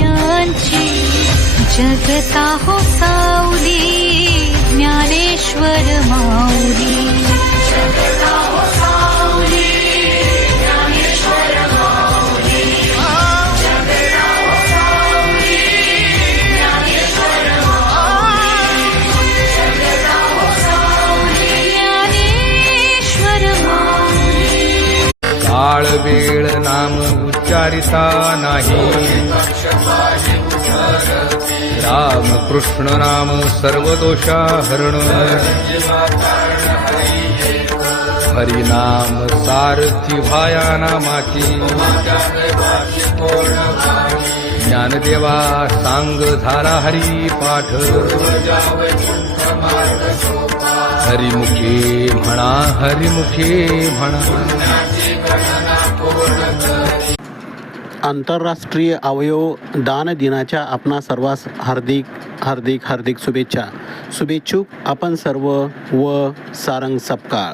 यांची जगता हो सावली ज्ञानेश्वर माऊली. काळ वेळ नाम उच्चारिता नाही, राम कृष्ण नाम सर्व दोषा हरण. हरिनाम सारथी भाया नामाची, ज्ञानदेवा सांग झाला हरी पाठ. हरिमुखे म्हणा हरिमुखे म्हणा. आंतरराष्ट्रीय अवयव दान दिनाच्या आपणा सर्वांस हार्दिक शुभेच्छा. शुभेच्छुक आपण सर्व व सारंग सपकाळ.